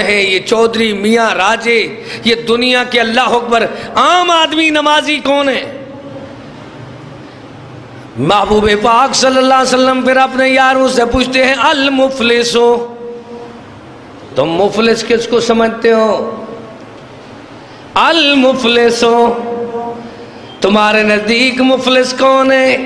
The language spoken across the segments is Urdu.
ہے یہ چودھری میاں راجے، یہ دنیا کے اللہ اکبر عام آدمی نمازی کون ہے؟ محبوب پاک صلی اللہ علیہ وسلم پھر اپنے یاروں سے پوچھتے ہیں المفلسو، تم مفلس کس کو سمجھتے ہو؟ المفلسو، تمہارے نزدیک مفلس کون ہے؟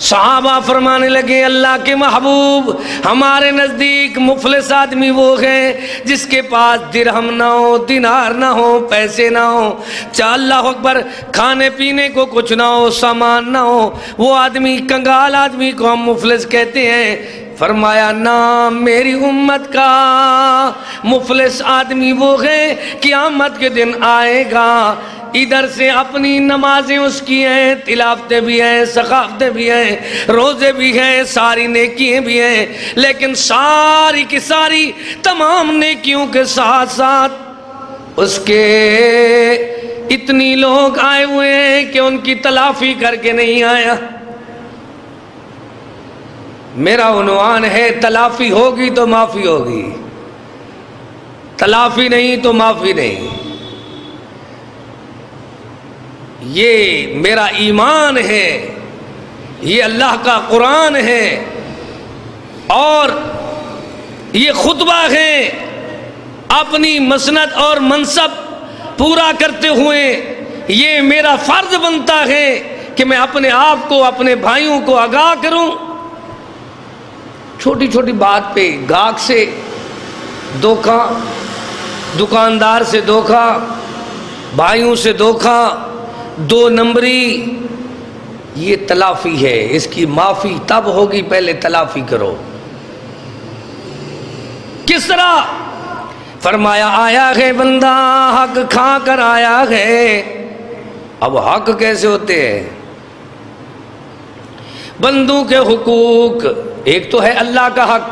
صحابہ فرمانے لگے اللہ کے محبوب ہمارے نزدیک مفلس آدمی وہ ہے جس کے پاس درہم نہ ہو، دینار نہ ہو، پیسے نہ ہو، چاہ اللہ اکبر کھانے پینے کو کچھ نہ ہو، سامان نہ ہو، وہ آدمی کنگال آدمی کو ہم مفلس کہتے ہیں۔ فرمایا نام میری امت کا مفلس آدمی وہ ہے قیامت کے دن آئے گا، ادھر سے اپنی نمازیں اس کی ہیں، تلاوتیں بھی ہیں، ثقافتیں بھی ہیں، روزے بھی ہیں، ساری نیکیاں بھی ہیں، لیکن ساری کی ساری تمام نیکیوں کے ساتھ ساتھ اس کے اتنی لوگ آئے ہوئے ہیں کہ ان کی تلافی کر کے نہیں آیا۔ میرا عنوان ہے تلافی ہوگی تو معافی ہوگی، تلافی نہیں تو معافی نہیں۔ یہ میرا ایمان ہے، یہ اللہ کا قرآن ہے، اور یہ خطبہ ہے اپنی مسند اور منصب پورا کرتے ہوئے یہ میرا فرض بنتا ہے کہ میں اپنے آپ کو اپنے بھائیوں کو آگاہ کروں۔ چھوٹی چھوٹی بات پہ گاہک سے دھوکہ، دکاندار سے دھوکہ، بھائیوں سے دھوکہ، دو نمبری، یہ تلافی ہے۔ اس کی معافی تب ہوگی پہلے تلافی کرو۔ کس طرح؟ فرمایا آیا ہے بندہ حق کھا کر آیا ہے۔ اب حق کیسے ہوتے ہیں؟ بندوں کے حقوق، ایک تو ہے اللہ کا حق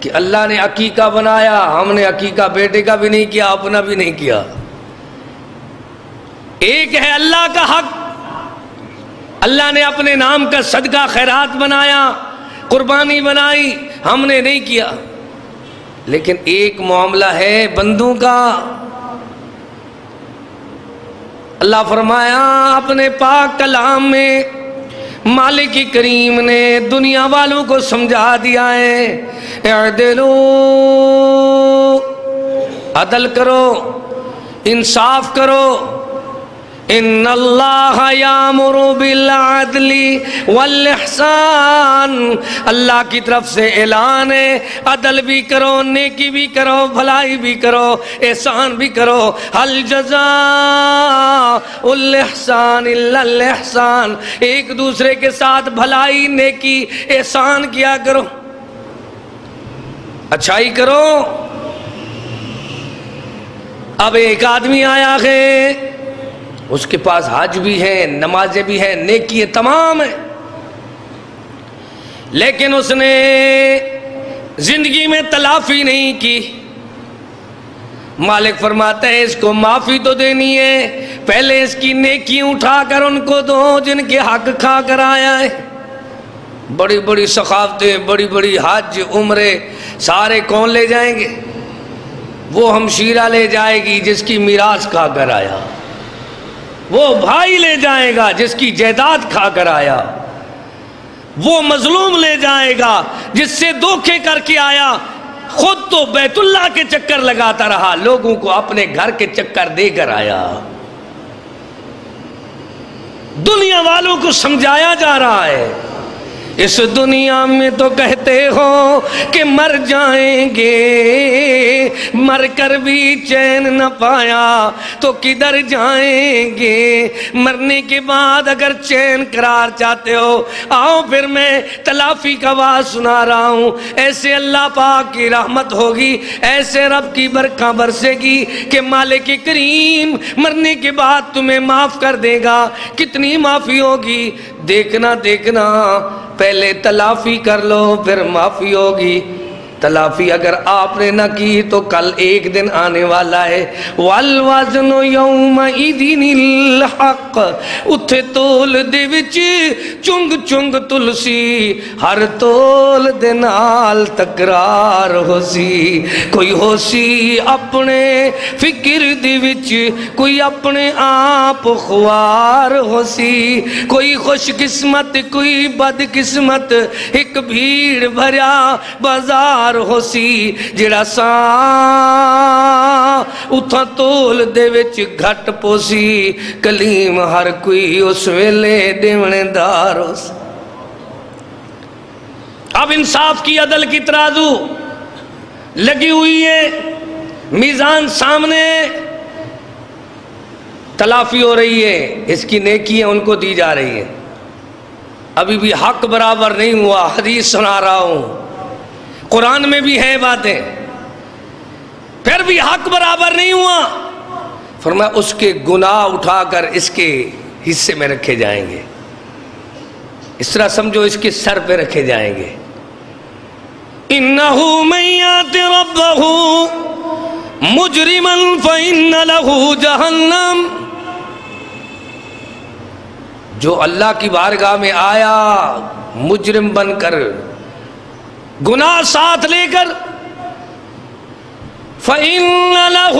کہ اللہ نے عقیقہ بنایا، ہم نے عقیقہ بیٹے کا بھی نہیں کیا، اپنا بھی نہیں کیا۔ ایک ہے اللہ کا حق، اللہ نے اپنے نام کا صدقہ خیرات بنایا، قربانی بنائی، ہم نے نہیں کیا۔ لیکن ایک معاملہ ہے بندوں کا۔ اللہ فرمایا اپنے پاک کلام میں، مالک کریم نے دنیا والوں کو سمجھا دیا ہے اعدلو، عدل کرو، انصاف کرو۔ ان اللہ یامر بالعدل والاحسان، اللہ کی طرف سے اعلان ہے عدل بھی کرو، نیکی بھی کرو، بھلائی بھی کرو، احسان بھی کرو۔ هل جزاء الاحسان الا الاحسان، ایک دوسرے کے ساتھ بھلائی، نیکی، احسان کیا کرو، اچھائی کرو۔ اب ایک آدمی آیا ہے، اس کے پاس حج بھی ہے، نمازیں بھی ہیں، نیکی تمام ہیں، لیکن اس نے زندگی میں تلافی نہیں کی۔ مالک فرماتا ہے اس کو معافی تو دینی ہے، پہلے اس کی نیکی اٹھا کر ان کو دو جن کے حق کھا کر آیا ہے۔ بڑی بڑی ثقافتیں، بڑی بڑی حج، عمرے، سارے کون لے جائیں گے؟ وہ ہمشیرہ لے جائے گی جس کی میراث کھا کر آیا، وہ بھائی لے جائے گا جس کی جائیداد کھا کر آیا، وہ مظلوم لے جائے گا جس سے دھوکے کر کے آیا، خود تو بیت اللہ کے چکر لگاتا رہا، لوگوں کو اپنے گھر کے چکر دے کر آیا۔ دنیا والوں کو سمجھایا جا رہا ہے اس دنیا میں تو کہتے ہو کہ مر جائیں گے، مر کر بھی چین نہ پایا تو کدھر جائیں گے؟ مرنے کے بعد اگر چین قرار چاہتے ہو آؤ پھر میں تلافی کا آواز سنا رہا ہوں۔ ایسے اللہ پاک کی رحمت ہوگی، ایسے رب کی برکہ برسے گی کہ مالک کریم مرنے کے بعد تمہیں معاف کر دے گا۔ کتنی معافی ہوگی؟ دیکھنا دیکھنا، پہلے تلافی کر لو پھر معافی ہوگی۔ تلافی اگر آپ نے نہ کی تو کل ایک دن آنے والا ہے. والوزن یومئذ الحق, اتھے تول دے وچ چنگ چنگ تلسی, ہر تول دے نال تکرار ہو سی. کوئی ہو سی اپنے فکر دی وچ, کوئی اپنے آپ خوار ہو سی. کوئی خوش قسمت کوئی بد قسمت, ایک بھیڑ بھریا بازار ہو سی. جڑا ساں اتھا تول دے وچ گھٹ پوسی, کلیم ہر کوئی اس ویلے دیونے دار ہو سی. اب انصاف کی عدل کی ترازو لگی ہوئی ہے, میزان سامنے, تلافی ہو رہی ہے, اس کی نیکیاں ان کو دی جا رہی ہیں. ابھی بھی حق برابر نہیں ہوا. حدیث سنا رہا ہوں, قرآن میں بھی ہے باتیں, پھر بھی حق برابر نہیں ہوا. فرمایا اس کے گناہ اٹھا کر اس کے حصے میں رکھے جائیں گے. اس طرح سمجھو اس کے سر پہ رکھے جائیں گے. اِنَّهُ مَن يَأْتِ رَبَّهُ مُجْرِمًا فَإِنَّ لَهُ جَهَنَّمَ, جو اللہ کی بارگاہ میں آیا مجرم بن کر, گناہ ساتھ لے کر, فَإِنَّ لَهُ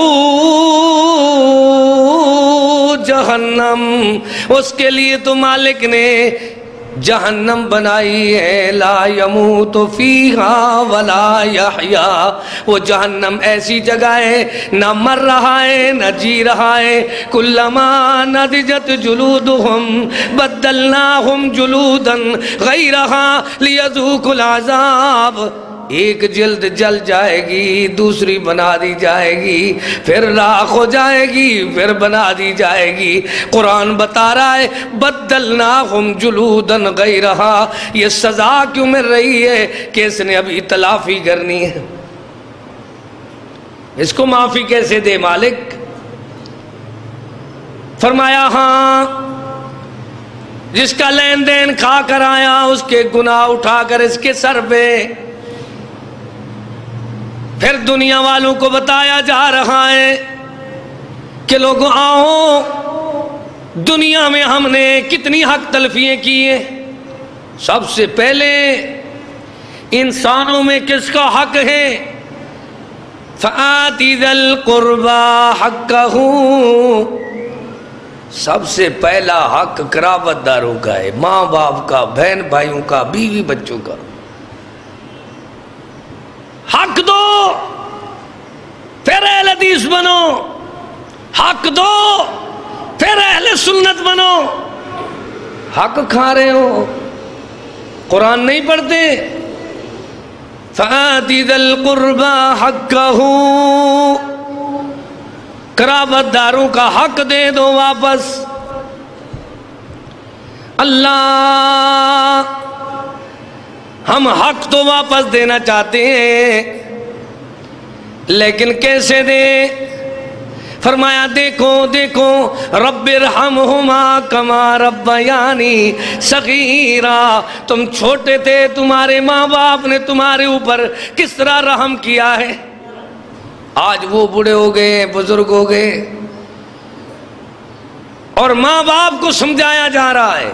جَهَنَّمَ, اس کے لیے تو مالک نے جہنم بنائی ہے. لا يموت فیہا ولا یحیا, وہ جہنم ایسی جگہ ہے نہ مر رہا ہے نہ جی رہا ہے. کلما نضجت جلودہم بدلناہم جلودا غیرہا لیذوقوا العذاب. ایک جلد جل جائے گی, دوسری بنا دی جائے گی, پھر راکھ ہو جائے گی, پھر بنا دی جائے گی. قرآن بتا رہا ہے بدلناہم جلودا غیرہا. یہ سزا کیوں مل رہی ہے کہ اس نے ابھی تلافی کرنی ہے. اس کو معافی کیسے دے مالک؟ فرمایا ہاں, جس کا لین دین کھا کر آیا اس کے گناہ اٹھا کر اس کے سر پہ, پھر دنیا والوں کو بتایا جا رہا ہے کہ لوگوں آؤ, دنیا میں ہم نے کتنی حق تلفیاں کی ہیں. سب سے پہلے انسانوں میں کس کا حق ہے؟ فَآتِ ذَا الْقُرْبَى حَقَّهُ, سب سے پہلا حق قرابت داروں کا ہے, ماں باپ کا, بہن بھائیوں کا, بیوی بچوں کا. حق دو, پھر اہل حدیث بنو. حق دو, پھر اہل سنت بنو. حق کھا رہے ہو, قرآن نہیں پڑھتے. فَآتِ ذَا الْقُرْبَى حَقَّهُ, قرابت داروں کا حق دے دو واپس. اللہ ہم حق تو واپس دینا چاہتے ہیں, لیکن کیسے دیں؟ فرمایا دیکھو دیکھو, رب ارحمہما کما ربیانی صغیرا. تم چھوٹے تھے, تمہارے ماں باپ نے تمہارے اوپر کس طرح رحم کیا ہے. آج وہ بوڑھے ہو گئے, بزرگ ہو گئے, اور ماں باپ کو سمجھایا جا رہا ہے.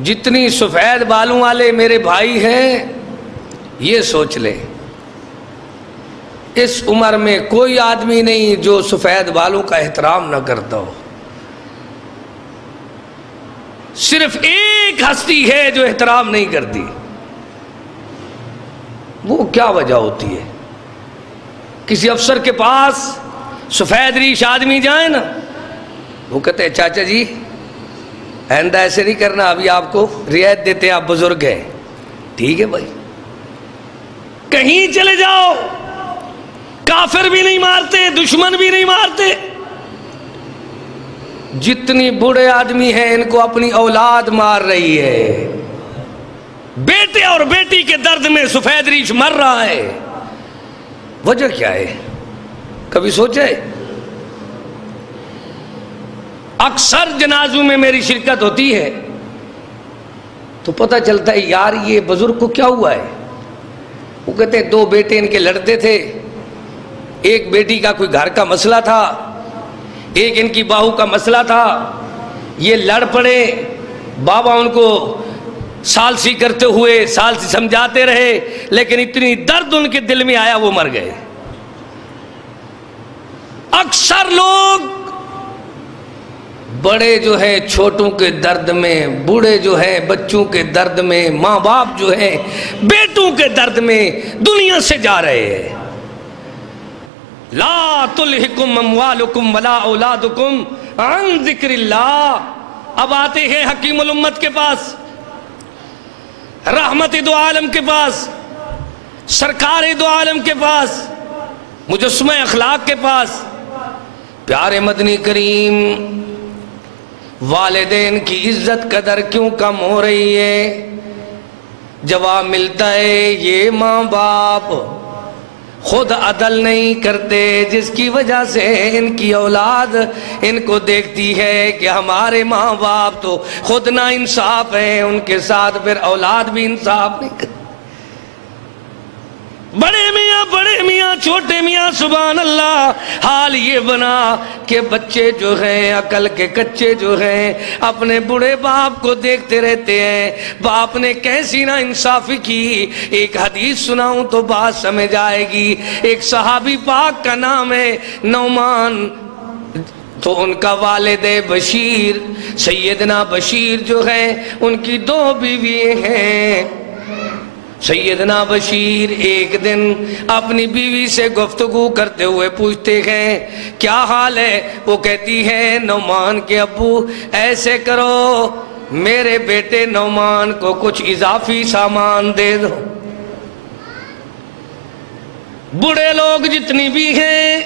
جتنی سفید بالوں والے میرے بھائی ہیں, یہ سوچ لیں اس عمر میں کوئی آدمی نہیں جو سفید بالوں کا احترام نہ کرتا ہو. صرف ایک ہستی ہے جو احترام نہیں کرتی. وہ کیا وجہ ہوتی ہے؟ کسی افسر کے پاس سفید ریش آدمی جائیں نا, وہ کہتے ہیں چاچا جی آئندہ ایسے نہیں کرنا, ابھی آپ کو رعایت دیتے ہیں, آپ بزرگ ہیں. ٹھیک ہے بھائی. کہیں چلے جاؤ, کافر بھی نہیں مارتے, دشمن بھی نہیں مارتے. جتنی بوڑھے آدمی ہیں ان کو اپنی اولاد مار رہی ہے. بیٹے اور بیٹی کے درد میں سفید ریش مر رہا ہے. وجہ کیا ہے؟ کبھی سوچے؟ اکثر جنازوں میں میری شرکت ہوتی ہے تو پتہ چلتا ہے یار یہ بزرگ کو کیا ہوا ہے. وہ کہتے ہیں 2 بیٹے ان کے لڑتے تھے، ایک بیٹی کا کوئی گھر کا مسئلہ تھا، ایک ان کی بہو کا مسئلہ تھا، یہ لڑ پڑے، بابا ان کو سالسی کرتے ہوئے سالسی سمجھاتے رہے، لیکن اتنی درد ان کے دل میں آیا وہ مر گئے۔ اکثر لوگ بڑے جو ہیں چھوٹوں کے درد میں، بوڑھے جو ہیں بچوں کے درد میں، ماں باپ جو ہیں بیٹوں کے درد میں دنیا سے جا رہے ہیں۔ لا تلہکم اموالکم ولا اولادکم عن ذکر اللہ۔ اب آتے ہیں حکیم الامت کے پاس، رحمت دو عالم کے پاس، سرکار دو عالم کے پاس، مجسمہ اخلاق کے پاس، پیارے مدنی کریم۔ والدین کی عزت قدر کیوں کم ہو رہی ہے؟ جواب ملتا ہے یہ ماں باپ خود عدل نہیں کرتے، جس کی وجہ سے ان کی اولاد ان کو دیکھتی ہے کہ ہمارے ماں باپ تو خود نا انصاف ہیں، ان کے ساتھ پھر اولاد بھی انصاف نہیں کرتی۔ بڑے میاں چھوٹے میاں سبحان اللہ، حال یہ بنا کہ بچے جو ہیں عقل کے کچے جو ہیں اپنے بڑے باپ کو دیکھتے رہتے ہیں، باپ نے کیسی نا انصافی کی۔ ایک حدیث سناؤں تو بات سمجھ آئے گی۔ ایک صحابی پاک کا نام ہے نعمان، تو ان کا والد بشیر، سیدنا بشیر جو ہیں ان کی 2 بیوی ہیں۔ سیدنا بشیر ایک دن اپنی بیوی سے گفتگو کرتے ہوئے پوچھتے ہیں کیا حال ہے؟ وہ کہتی ہے نعمان کے ابو ایسے کرو، میرے بیٹے نعمان کو کچھ اضافی سامان دے دو۔ بڑے لوگ جتنی بھی ہیں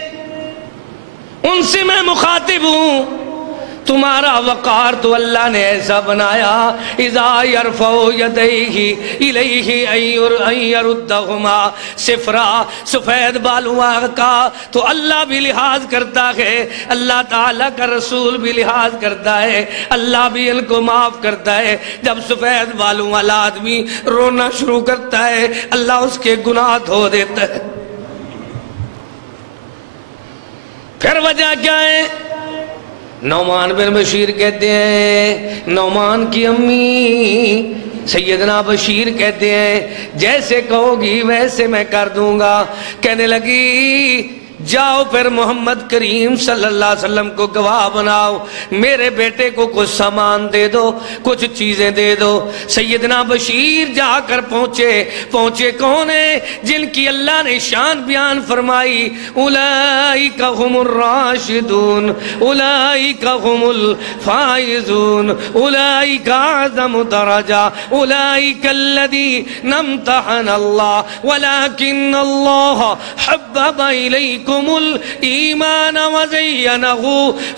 ان سے میں مخاطب ہوں، تمہارا وقار تو اللہ نے ایسا بنایا اذا یرفع یدیہ الیہ ان یردہما صفرا، سفید بالوں کا تو اللہ بھی لحاظ کرتا ہے، اللہ تعالیٰ کا رسول بھی لحاظ کرتا ہے، اللہ بھی ان کو معاف کرتا ہے۔ جب سفید بالوں والا آدمی رونا شروع کرتا ہے اللہ اس کے گناہ دھو دیتا ہے۔ پھر وجہ کیا ہے؟ نعمان بن بشیر کہتے ہیں، نعمان کی امی سیدنا بشیر کہتے ہیں جیسے کہو گی ویسے میں کر دوں گا۔ کہنے لگی جاؤ پھر محمد کریم صلی اللہ علیہ وسلم کو گواہ بناؤ، میرے بیٹے کو کچھ سامان دے دو، کچھ چیزیں دے دو۔ سیدنا بشیر جا کر پہنچے کون ہیں؟ جن کی اللہ نے شان بیان فرمائی، اولئک هم الراشدون، اولئک هم الفائزون، اولئک اعظم درجہ، اولئک الذین امتحن اللہ ولکن اللہ حبب الیکم الایمان وزینہ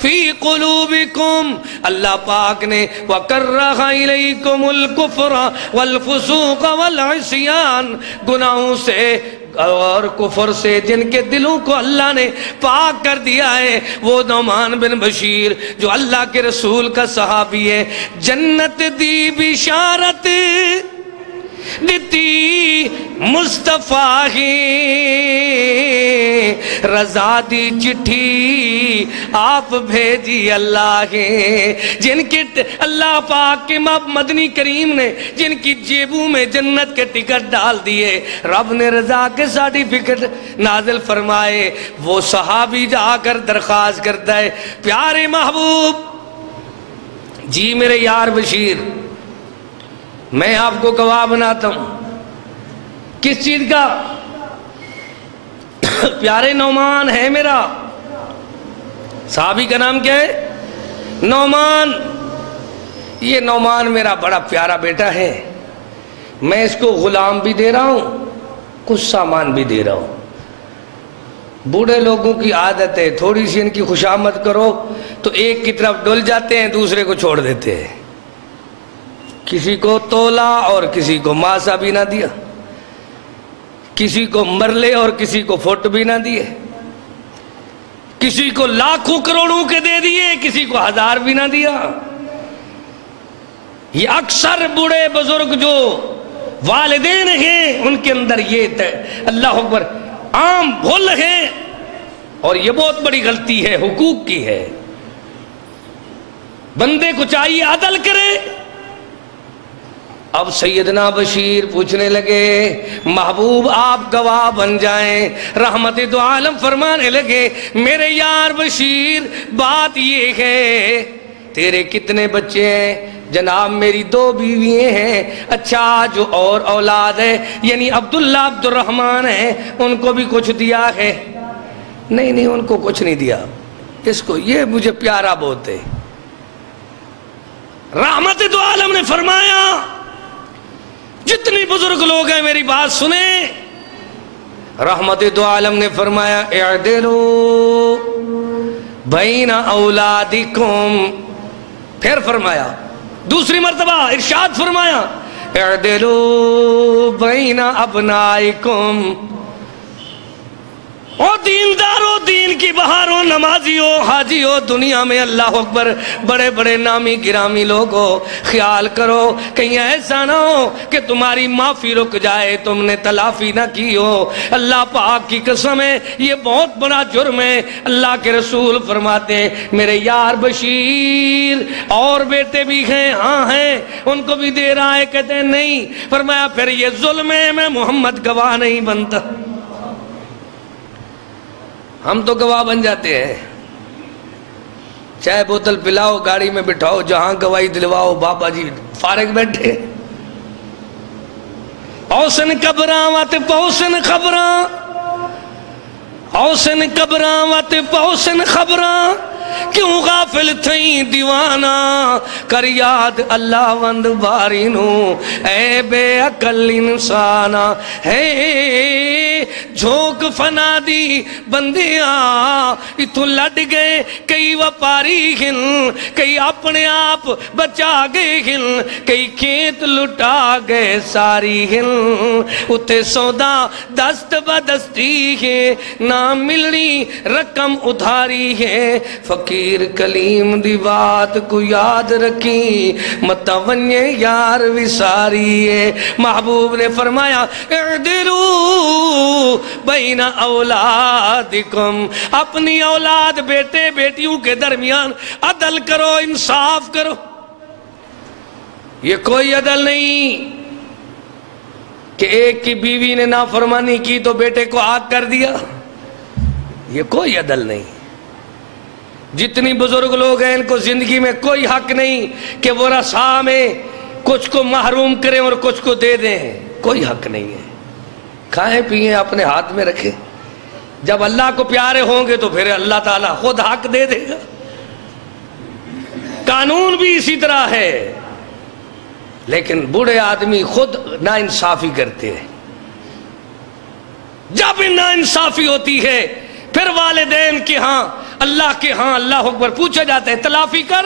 فی قلوبکم، اللہ پاک نے وکرہ الیکم الکفر والفسوق والعصیان، گناہوں سے اور کفر سے جن کے دلوں کو اللہ نے پاک کر دیا ہے، وہ نعمان بن بشیر جو اللہ کے رسول کا صحابی ہے، جنت دی بشارت دتی مصطفیٰ ہی، رضا دی چٹھی آپ بھیجی اللہ کے، جن کے اللہ پاک کے مدنی کریم نے جن کی جیبوں میں جنت کے ٹکٹ ڈال دیے، رب نے رضا کے سرٹیفکیٹ نازل فرمائے، وہ صحابی جا کر درخواست کرتا ہے پیارے محبوب جی میرے یار بشیر، میں آپ کو گواہ بناتا ہوں۔ کس چیز کا؟ پیارے نعمان ہے میرا، صحابی کا نام کیا ہے؟ نعمان۔ یہ نعمان میرا بڑا پیارا بیٹا ہے، میں اس کو غلام بھی دے رہا ہوں، کچھ سامان بھی دے رہا ہوں۔ بوڑھے لوگوں کی عادت ہے تھوڑی سی ان کی خوشامد کرو تو ایک کی طرف ڈل جاتے ہیں دوسرے کو چھوڑ دیتے ہیں۔ کسی کو تولا اور کسی کو ماسا بھی نہ دیا، کسی کو مرلے اور کسی کو فٹ بھی نہ دیے، کسی کو لاکھوں کروڑوں کے دے دیے، کسی کو 1000 بھی نہ دیا۔ یہ اکثر بوڑھے بزرگ جو والدین ہیں ان کے اندر یہ اللہ اکبر عام بھول ہیں، اور یہ بہت بڑی غلطی ہے، حقوق کی ہے۔ بندے کو چاہیے عدل کرے۔ اب سیدنا بشیر پوچھنے لگے محبوب آپ گواہ بن جائیں۔ رحمت دو عالم فرمانے لگے میرے یار بشیر بات یہ ہے تیرے کتنے بچے ہیں؟ جناب میری 2 بیوییں ہیں۔ اچھا جو اور اولاد ہے یعنی عبداللہ عبد الرحمن ہے ان کو بھی کچھ دیا ہے؟ نہیں ان کو کچھ نہیں دیا، اس کو یہ مجھے پیارا بہت ہے۔ رحمت دو عالم نے فرمایا جتنی بزرگ لوگ ہیں میری بات سنیں۔ رحمت دو عالم نے فرمایا اعدلوا بین اولادکم، پھر فرمایا دوسری مرتبہ ارشاد فرمایا اعدلوا بین ابنائکم۔ او دیندارو، دین کی بہاروں، نمازیو، حاجیو، دنیا میں اللہ اکبر بڑے بڑے نامی گرامی لوگو، خیال کرو کہیں ایسا نہ ہو کہ تمہاری معافی رک جائے، تم نے تلافی نہ کی ہو۔ اللہ پاک کی قسم ہے یہ بہت بڑا جرم ہے۔ اللہ کے رسول فرماتے ہیں میرے یار بشیر اور بیٹے بھی ہیں؟ ہاں ہیں۔ ان کو بھی دے رہا ہے؟ کہتے ہیں نہیں۔ فرمایا پھر یہ ظلم ہے، میں محمد گواہ نہیں بنتا۔ ہم تو گواہ بن جاتے ہیں، چائے بوتل پلاؤ، گاڑی میں بٹھاؤ، جہاں گواہی دلواؤ، بابا جی فارغ بیٹھے۔ اوسن قبراں وات پوسن خبراں، اوسن قبراں وات پوسن خبراں، کیوں غافل تھیں دیوانہ، کر یاد اللہ وند بارینو، اے بے عقل انسانہ۔ ہے جھونک فنا دی بندیاں اتھو لڑ گئے، کئی وپاری ہن، کئی اپنے آپ بچا گئے ہن، کئی کھیت لٹا گئے ساری ہن، اتے سودا دست بدستی ہے، نہ ملنی رقم ادھاری ہے۔ فقیر کلیم دی بات کو یاد رکھی، متونیے یار وساری ہے۔ محبوب نے فرمایا اعدلوا بین اولادکم، اپنی اولاد بیٹے بیٹیوں کے درمیان عدل کرو، انصاف کرو۔ یہ کوئی عدل نہیں کہ ایک کی بیوی نے نافرمانی کی تو بیٹے کو آگ کر دیا، یہ کوئی عدل نہیں۔ جتنی بزرگ لوگ ہیں ان کو زندگی میں کوئی حق نہیں کہ وہ رسا میں کچھ کو محروم کریں اور کچھ کو دے دیں، کوئی حق نہیں ہے۔ کھائیں پیئیں اپنے ہاتھ میں رکھیں، جب اللہ کو پیارے ہوں گے تو پھر اللہ تعالیٰ خود حق دے دے گا۔ قانون بھی اسی طرح ہے، لیکن بوڑھے آدمی خود ناانصافی کرتے ہیں۔ جب ناانصافی ہوتی ہے پھر والدین کے ہاں، اللہ کے ہاں اللہ اکبر پوچھا جاتا ہے تلافی کر،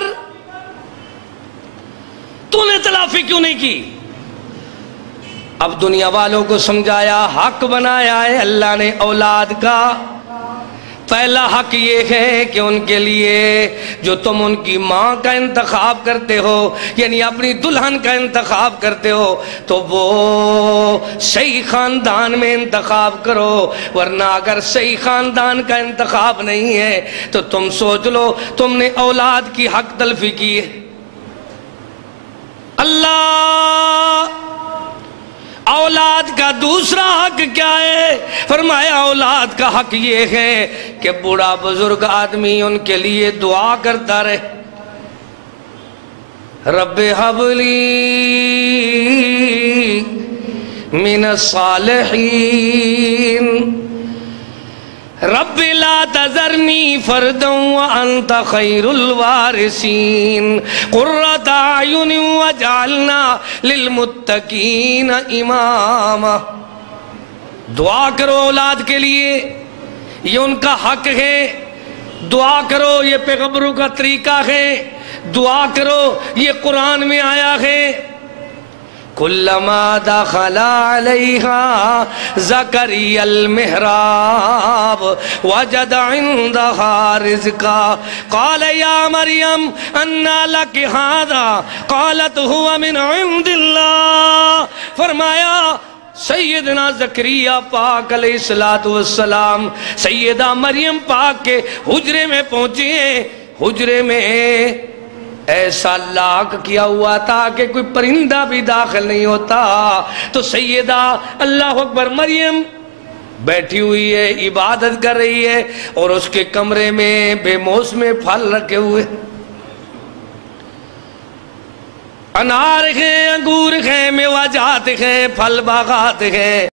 تو نے تلافی کیوں نہیں کی؟ اب دنیا والوں کو سمجھایا، حق بنایا ہے اللہ نے اولاد کا۔ پہلا حق یہ ہے کہ ان کے لیے جو تم ان کی ماں کا انتخاب کرتے ہو، یعنی اپنی دلہن کا انتخاب کرتے ہو، تو وہ صحیح خاندان میں انتخاب کرو، ورنہ اگر صحیح خاندان کا انتخاب نہیں ہے تو تم سوچ لو تم نے اولاد کی حق تلفی کی ہے۔ اللہ اولاد کا دوسرا حق کیا ہے؟ فرمایا اولاد کا حق یہ ہے کہ بوڑھا بزرگ آدمی ان کے لیے دعا کرتا رہے، رب ہب لی من الصالحین، رب لا تذرنی فردا وانت خیر الوارثین، قرۃ اعین وجعلنا للمتقین اماما۔ دعا کرو اولاد کے لیے، یہ ان کا حق ہے۔ دعا کرو، یہ پیغمبروں کا طریقہ ہے۔ دعا کرو، یہ قرآن میں آیا ہے۔ كلما دخل عليها زكريا المحراب وجد عندها رزقا قال يا مريم أنى لك هذا قالت هو من عند الله. فرمایا سیدنا زکریہ پاک علیہ السلام سیدہ مریم پاک کے حجرے میں پہنچے ہیں. حجرے میں ایسا لاک کیا ہوا تھا کہ کوئی پرندہ بھی داخل نہیں ہوتا. تو سیدہ اللہ اکبر مریم بیٹھی ہوئی ہے، عبادت کر رہی ہے، اور اس کے کمرے میں بے موسم پھل رکھے ہوئے، انار ہیں، انگور ہیں، میوہ جات ہیں، پھل باغات ہیں.